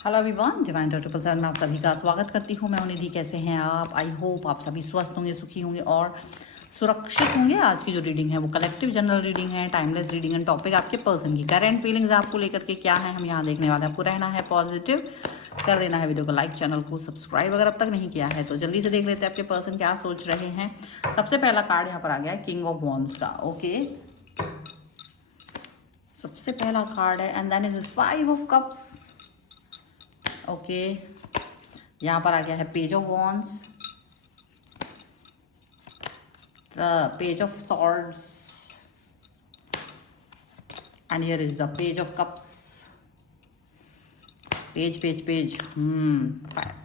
Hello everyone, divine triple seven में आप सभी का स्वागत करती हूँ। मैं निधि, कैसे हैं आप? आई होप आप सभी स्वस्थ होंगे, सुखी होंगे और सुरक्षित होंगे। आज की जो रीडिंग है वो कलेक्टिव जनरल रीडिंग है, टाइमलेस रीडिंग है। टॉपिक आपके पर्सन की करंट फीलिंग्स आपको लेकर के क्या है हम यहाँ देखने वाले हैं। आपको रहना है पॉजिटिव, कर देना है वीडियो को लाइक, चैनल को सब्सक्राइब अगर अब तक नहीं किया है तो जल्दी से देख लेते हैं आपके पर्सन क्या सोच रहे हैं। सबसे पहला कार्ड यहाँ पर आ गया है किंग ऑफ वॉन्ड्स का। ओके, सबसे पहला कार्ड है and then is 5 of cups. Okay, यहाँ पर आ गया है page of wands, the page of swords and here is the page of cups. Page page page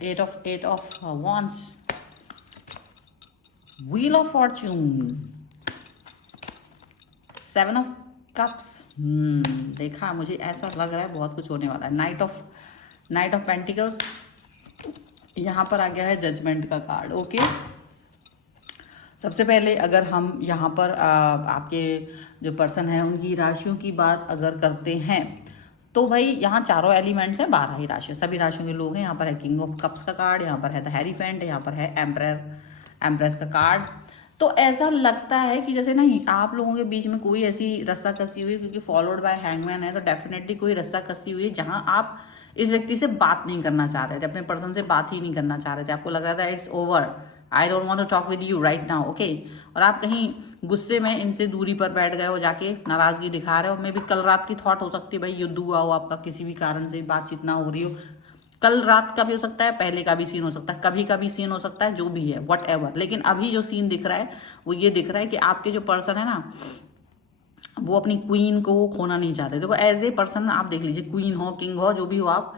8 of wands, wheel of fortune, 7 of cups. देखा, मुझे ऐसा लग रहा है बहुत कुछ होने वाला है। नाइट ऑफ पेंटिकल्स, यहाँ पर आ गया है जजमेंट का कार्ड। ओके, सबसे पहले अगर हम यहाँ पर आपके जो पर्सन है उनकी राशियों की बात अगर करते हैं तो भाई यहाँ चारों एलिमेंट्स हैं, 12 ही राशि, सभी राशियों के लोग हैं। यहाँ पर है किंग ऑफ कप्स का कार्ड, यहाँ पर है द हेरीफेंट, यहाँ पर है एम्प्रेस का कार्ड। तो ऐसा लगता है कि जैसे ना आप लोगों के बीच में कोई ऐसी रस्सा कसी हुई, क्योंकि फॉलोड बाय हैंगमैन है तो डेफिनेटली कोई रस्सा कसी हुई है जहां आप इस व्यक्ति से बात नहीं करना चाह रहे थे, अपने पर्सन से बात ही नहीं करना चाह रहे थे। आपको लग रहा था it's over, I don't want to talk with you right now. Okay, और आप कहीं गुस्से में इनसे दूरी पर बैठ गए हो, जाके नाराजगी दिखा रहे हो। मे भी कल रात की थॉट हो सकती है, भाई युद्ध हुआ हो आपका, किसी भी कारण से बातचीत ना हो रही हो। कल रात का भी हो सकता है, पहले का भी सीन हो सकता है, कभी का भी सीन हो सकता है, जो भी है वट एवर। लेकिन अभी जो सीन दिख रहा है वो ये दिख रहा है कि आपके जो पर्सन है ना वो अपनी क्वीन को खोना नहीं चाहते। देखो, एज ए पर्सन आप देख लीजिए, क्वीन हो, किंग हो, जो भी हो आप,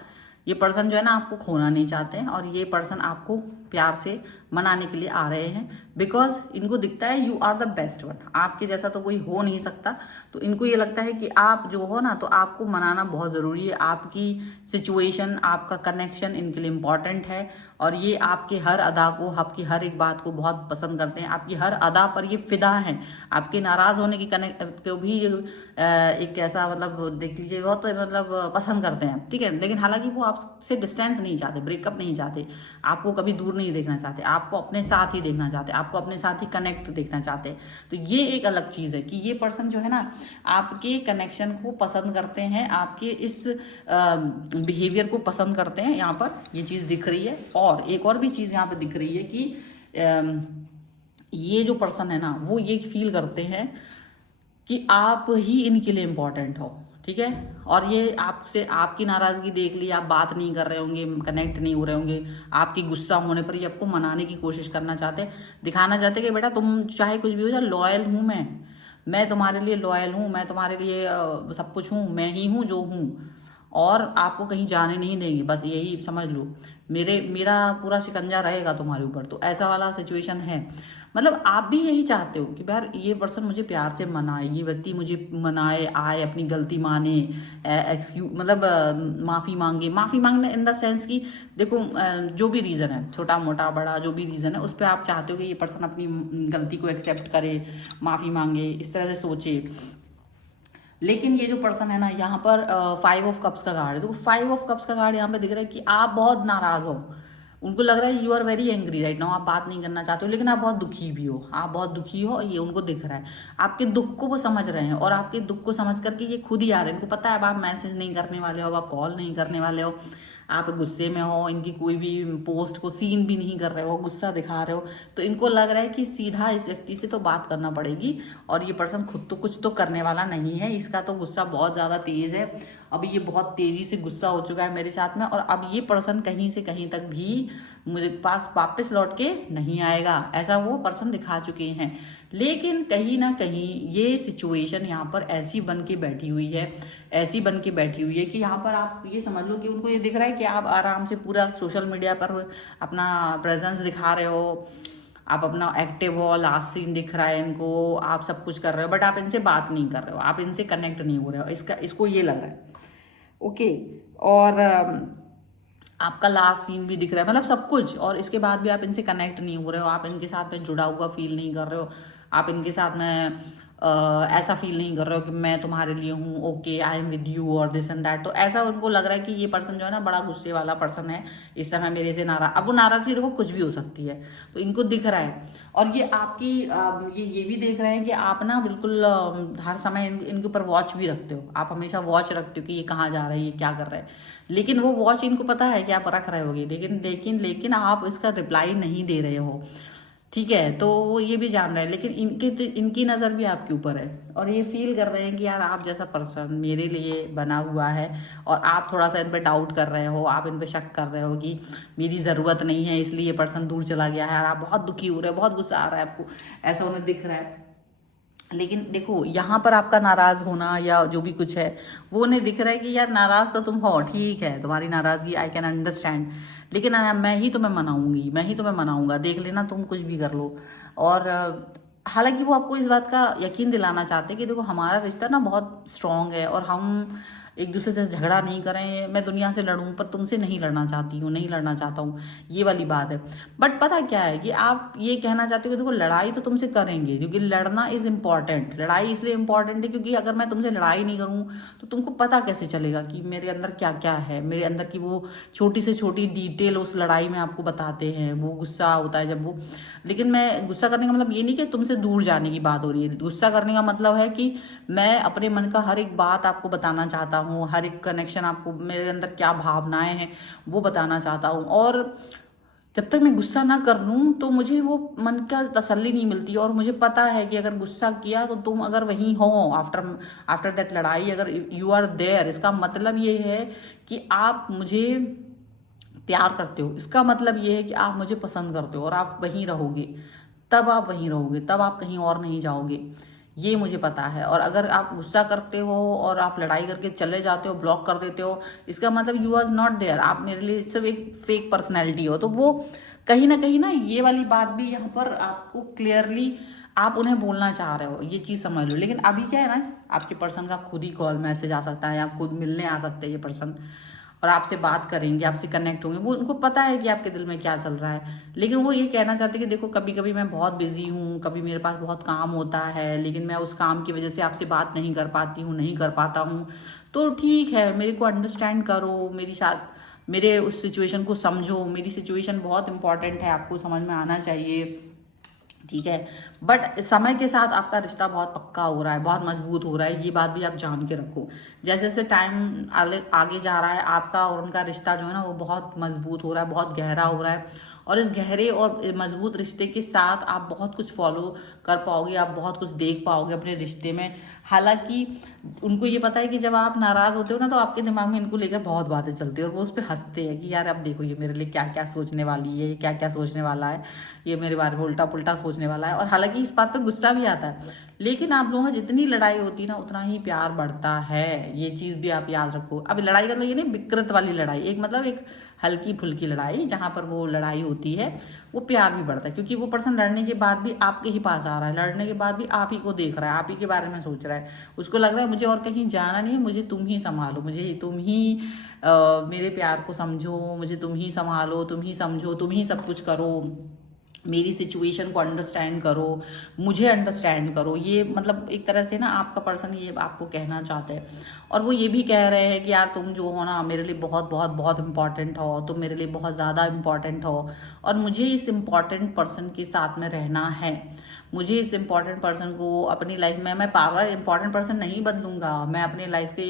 ये पर्सन जो है ना आपको खोना नहीं चाहते हैं और ये पर्सन आपको प्यार से मनाने के लिए आ रहे हैं। बिकॉज इनको दिखता है you are the best one, आपके जैसा तो कोई हो नहीं सकता। तो इनको ये लगता है कि आप जो हो ना, तो आपको मनाना बहुत ज़रूरी है। आपकी सिचुएशन, आपका कनेक्शन इनके लिए इम्पॉर्टेंट है और ये आपके हर अदा को, आपकी हर एक बात को बहुत पसंद करते हैं। आपकी हर अदा पर ये फिदा हैं। आपके नाराज़ होने की को भी एक ऐसा मतलब देख लीजिए, बहुत मतलब पसंद करते हैं, ठीक है। लेकिन हालांकि वो आपसे डिस्टेंस नहीं चाहते, ब्रेकअप नहीं चाहते, आपको कभी दूर नहीं देखना चाहते, आपको अपने साथ ही देखना चाहते, आपको अपने साथ ही कनेक्ट देखना चाहते। तो ये एक अलग चीज़ है कि ये पर्सन जो है ना आपके कनेक्शन को पसंद करते हैं, आपके इस बिहेवियर को पसंद करते हैं। यहाँ पर ये चीज़ दिख रही है। और एक और भी चीज़ यहाँ पर दिख रही है कि ये जो पर्सन है ना वो ये फील करते हैं कि आप ही इनके लिए इम्पोर्टेंट हो, ठीक है। और ये आपसे, आपकी नाराज़गी देख ली, आप बात नहीं कर रहे होंगे, कनेक्ट नहीं हो रहे होंगे, आपकी गुस्सा होने पर ये आपको मनाने की कोशिश करना चाहते, दिखाना चाहते कि बेटा तुम चाहे कुछ भी हो जाए, लॉयल हूँ मैं तुम्हारे लिए लॉयल हूँ, मैं तुम्हारे लिए सब कुछ हूँ, मैं ही हूँ जो हूँ और आपको कहीं जाने नहीं देंगे, बस यही समझ लो। मेरा पूरा शिकंजा रहेगा तुम्हारे ऊपर। तो ऐसा वाला सिचुएशन है। मतलब आप भी यही चाहते हो कि यार ये पर्सन मुझे प्यार से मनाए, ये व्यक्ति मुझे मनाए, आए, अपनी गलती माने, एक्सक्यूज मतलब माफ़ी मांगने इन द सेंस कि देखो जो भी रीज़न है, छोटा मोटा बड़ा जो भी रीज़न है, उस पर आप चाहते हो कि ये पर्सन अपनी गलती को एक्सेप्ट करे, माफ़ी मांगे, इस तरह से सोचे। लेकिन ये जो पर्सन है ना यहाँ पर 5 ऑफ कप्स का कार्ड है। तो 5 ऑफ कप्स का कार्ड यहाँ पे दिख रहा है कि आप बहुत नाराज हो। उनको लग रहा है you are very angry right now, आप बात नहीं करना चाहते हो, लेकिन आप बहुत दुखी भी हो, आप बहुत दुखी हो, ये उनको दिख रहा है। आपके दुख को वो समझ रहे हैं और आपके दुख को समझ करके ये खुद ही आ रहे हैं। इनको पता है अब आप मैसेज नहीं करने वाले हो, अब आप कॉल नहीं करने वाले हो, आप गुस्से में हो, इनकी कोई भी पोस्ट को सीन भी नहीं कर रहे हो, गुस्सा दिखा रहे हो। तो इनको लग रहा है कि सीधा इस व्यक्ति से तो बात करना पड़ेगी और ये पर्सन खुद तो कुछ तो करने वाला नहीं है। इसका तो गुस्सा बहुत ज़्यादा तेज़ है, अब ये बहुत तेज़ी से गुस्सा हो चुका है मेरे साथ में और अब ये पर्सन कहीं से कहीं तक भी मेरे पास वापस लौट के नहीं आएगा, ऐसा वो पर्सन दिखा चुके हैं। लेकिन कहीं ना कहीं ये सिचुएशन यहाँ पर ऐसी बन के बैठी हुई है, ऐसी बन के बैठी हुई है कि यहाँ पर आप ये समझ लो कि उनको ये दिख रहा है कि आप आराम से पूरा सोशल मीडिया पर अपना प्रेजेंस दिखा रहे हो, आप अपना एक्टिव हो, लास्ट सीन दिख रहा है इनको, आप सब कुछ कर रहे हो, बट आप इनसे बात नहीं कर रहे हो, आप इनसे कनेक्ट नहीं हो रहे हो, इसको ये लग रहा है। ओके, और आपका लास्ट सीन भी दिख रहा है, मतलब सब कुछ, और इसके बाद भी आप इनसे कनेक्ट नहीं हो रहे हो, आप इनके साथ में जुड़ा हुआ फील नहीं कर रहे हो, आप इनके साथ में ऐसा फील नहीं कर रहे हो कि मैं तुम्हारे लिए हूँ, okay I am with you और दिस एंड दैट। तो ऐसा उनको लग रहा है कि ये पर्सन जो है ना बड़ा गुस्से वाला पर्सन है, इस समय मेरे से नाराज। अब वो नाराजगी देखो कुछ भी हो सकती है, तो इनको दिख रहा है। और ये आपकी ये भी देख रहे हैं कि आप ना बिल्कुल हर समय इनके ऊपर वॉच भी रखते हो, आप हमेशा वॉच रखते हो कि ये कहाँ जा रहे हैं, ये क्या कर रहे हैं। लेकिन वो वॉच इनको पता है कि आप रख रहे होगे, लेकिन लेकिन लेकिन आप इसका रिप्लाई नहीं दे रहे हो, ठीक है। तो वो ये भी जान रहे हैं, लेकिन इनकी नज़र भी आपके ऊपर है, और ये फील कर रहे हैं कि यार आप जैसा पर्सन मेरे लिए बना हुआ है, और आप थोड़ा सा इन पे डाउट कर रहे हो, आप इन पे शक कर रहे हो कि मेरी ज़रूरत नहीं है इसलिए ये पर्सन दूर चला गया है, और आप बहुत दुखी हो रहे हो, बहुत गुस्सा आ रहा है आपको, ऐसा उन्हें दिख रहा है। लेकिन देखो यहाँ पर आपका नाराज़ होना या जो भी कुछ है वो उन्हें दिख रहा है कि यार नाराज़ तो तुम हो, ठीक है, तुम्हारी नाराज़गी आई कैन अंडरस्टैंड, लेकिन मैं ही तुम्हें मनाऊंगी, मैं ही तुम्हें मनाऊंगा, देख लेना तुम कुछ भी कर लो। और हालांकि वो आपको इस बात का यकीन दिलाना चाहते हैं कि देखो हमारा रिश्ता ना बहुत स्ट्रांग है, और हम एक दूसरे से झगड़ा नहीं करें, मैं दुनिया से लड़ूं पर तुमसे नहीं लड़ना चाहती हूँ, नहीं लड़ना चाहता हूँ, ये वाली बात है। बट पता क्या है कि आप ये कहना चाहते हो कि देखो लड़ाई तो तुमसे करेंगे, क्योंकि लड़ना इज़ इम्पॉर्टेंट। लड़ाई इसलिए इम्पॉर्टेंट है क्योंकि अगर मैं तुमसे लड़ाई नहीं करूँ तो तुमको पता कैसे चलेगा कि मेरे अंदर क्या क्या है, मेरे अंदर की वो छोटी से छोटी डिटेल उस लड़ाई में आपको बताते हैं। वो गुस्सा होता है जब वो, लेकिन मैं गुस्सा करने का मतलब ये नहीं कि तुमसे दूर जाने की बात हो रही है, गुस्सा करने का मतलब है कि मैं अपने मन का हर एक बात आपको बताना चाहता हूँ, हर एक कनेक्शन आपको, मेरे अंदर क्या भावनाएं हैं वो बताना चाहता हूँ। और जब तक मैं गुस्सा ना कर लूँ तो मुझे वो मन का तसल्ली नहीं मिलती, और मुझे पता है कि अगर गुस्सा किया तो तुम अगर वहीं हो आफ्टर आफ्टर दैट लड़ाई, अगर यू आर देयर, इसका मतलब ये है कि आप मुझे प्यार करते हो, इसका मतलब ये है कि आप मुझे पसंद करते हो, और आप वहीं रहोगे, तब आप वहीं रहोगे, तब आप कहीं और नहीं जाओगे, ये मुझे पता है। और अगर आप गुस्सा करते हो और आप लड़ाई करके चले जाते हो, ब्लॉक कर देते हो, इसका मतलब यू आर नॉट देयर, आप मेरे लिए सिर्फ एक फेक पर्सनैलिटी हो। तो वो कहीं ना ये वाली बात भी यहाँ पर आपको क्लियरली आप उन्हें बोलना चाह रहे हो, ये चीज़ समझ लो। लेकिन अभी क्या है ना, आपके पर्सन का खुद ही कॉल मैसेज आ सकता है, आप खुद मिलने आ सकते हैं ये पर्सन, और आपसे बात करेंगे, आपसे कनेक्ट होंगे। वो उनको पता है कि आपके दिल में क्या चल रहा है, लेकिन वो ये कहना चाहते हैं कि देखो कभी कभी मैं बहुत बिजी हूँ, कभी मेरे पास बहुत काम होता है, लेकिन मैं उस काम की वजह से आपसे बात नहीं कर पाती हूँ, नहीं कर पाता हूँ। तो ठीक है, मेरे को अंडरस्टैंड करो, मेरी साथ मेरे उस सिचुएशन को समझो, मेरी सिचुएशन बहुत इंपॉर्टेंट है, आपको समझ में आना चाहिए, ठीक है। बट समय के साथ आपका रिश्ता बहुत पक्का हो रहा है, बहुत मजबूत हो रहा है, ये बात भी आप जान के रखो। जैसे जैसे टाइम आगे जा रहा है, आपका और उनका रिश्ता जो है ना वो बहुत मजबूत हो रहा है, बहुत गहरा हो रहा है। और इस गहरे और मजबूत रिश्ते के साथ आप बहुत कुछ फॉलो कर पाओगे, आप बहुत कुछ देख पाओगे अपने रिश्ते में। हालांकि उनको ये पता है कि जब आप नाराज़ होते हो ना तो आपके दिमाग में इनको लेकर बहुत बातें चलती है, और वो उस पर हंसते हैं कि यार अब देखो ये मेरे लिए क्या क्या सोचने वाली है, ये क्या क्या सोचने वाला है, ये मेरे बारे में उल्टा पुल्टा सोचने वाला है। और हालांकि इस बात पर गुस्सा भी आता है, लेकिन आप लोगों में जितनी लड़ाई होती है ना उतना ही प्यार बढ़ता है, ये चीज़ भी आप याद रखो। अब लड़ाई का मतलब ये नहीं विकृत वाली लड़ाई, एक मतलब एक हल्की फुल्की लड़ाई, जहाँ पर वो लड़ाई होती है वो प्यार भी बढ़ता है, क्योंकि वो पर्सन लड़ने के बाद भी आपके ही पास आ रहा है, लड़ने के बाद भी आप ही को देख रहा है, आप ही के बारे में सोच रहा है, उसको लग रहा है मुझे और कहीं जाना नहीं है, मुझे तुम ही संभालो, मुझे तुम ही मेरे प्यार को समझो, मुझे तुम ही संभालो, तुम ही समझो, तुम ही सब कुछ करो, मेरी सिचुएशन को अंडरस्टैंड करो, मुझे अंडरस्टैंड करो। ये मतलब एक तरह से ना आपका पर्सन ये आपको कहना चाहते हैं। और वो ये भी कह रहे हैं कि यार तुम जो हो ना मेरे लिए बहुत बहुत बहुत इंपॉर्टेंट हो, तुम मेरे लिए बहुत ज़्यादा इंपॉर्टेंट हो, और मुझे इस इम्पॉर्टेंट पर्सन के साथ में रहना है, मुझे इस इम्पॉर्टेंट पर्सन को अपनी लाइफ में, मैं बार बार इम्पॉर्टेंट पर्सन नहीं बदलूंगा, मैं अपनी लाइफ के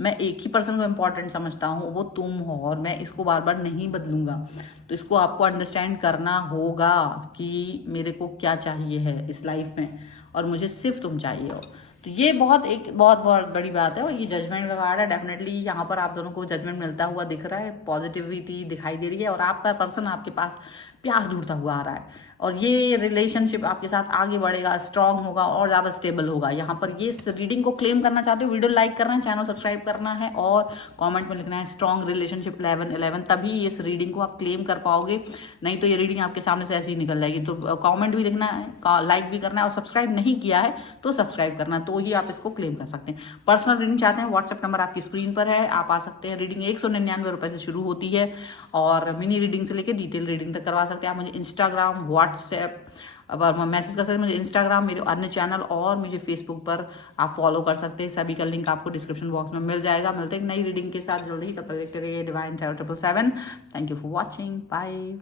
मैं एक ही पर्सन को इम्पॉर्टेंट समझता हूँ, वो तुम हो, और मैं इसको बार बार नहीं बदलूंगा। तो इसको आपको अंडरस्टैंड करना होगा कि मेरे को क्या चाहिए है इस लाइफ में, और मुझे सिर्फ तुम चाहिए हो। तो ये बहुत बहुत बड़ी बात है, और ये जजमेंट का कार्ड है। डेफिनेटली यहाँ पर आप दोनों को जजमेंट मिलता हुआ दिख रहा है, पॉजिटिविटी दिखाई दे रही है, और आपका पर्सन आपके पास प्यार जुड़ता हुआ आ रहा है, और ये रिलेशनशिप आपके साथ आगे बढ़ेगा, स्ट्रांग होगा और ज़्यादा स्टेबल होगा। यहाँ पर ये रीडिंग को क्लेम करना चाहते हो, वीडियो लाइक करना है, चैनल सब्सक्राइब करना है, और कमेंट में लिखना है स्ट्रांग रिलेशनशिप 11 तभी इस रीडिंग को आप क्लेम कर पाओगे, नहीं तो ये रीडिंग आपके सामने से ऐसे ही निकल जाएगी। तो कमेंट भी लिखना है, लाइक भी करना है, और सब्सक्राइब नहीं किया है तो सब्सक्राइब करना, तो ही आप इसको क्लेम कर सकते हैं। पर्सनल रीडिंग चाहते हैं, व्हाट्सएप नंबर आपकी स्क्रीन पर है, आप आ सकते हैं। रीडिंग 199 रुपये से शुरू होती है, और मिनी रीडिंग से लेकर डिटेल रीडिंग तक करवा सकते हैं। आप मुझे इंस्टाग्राम, व्हाट्सएप अब आप मैसेज कर सकते हैं मुझे इंस्टाग्राम, मेरे अन्य चैनल और मुझे फेसबुक पर आप फॉलो कर सकते हैं। सभी का लिंक आपको डिस्क्रिप्शन बॉक्स में मिल जाएगा। मिलते हैं नई रीडिंग के साथ जल्दी, तब तक देखते रहिए divine 777। Thank you for watching, bye.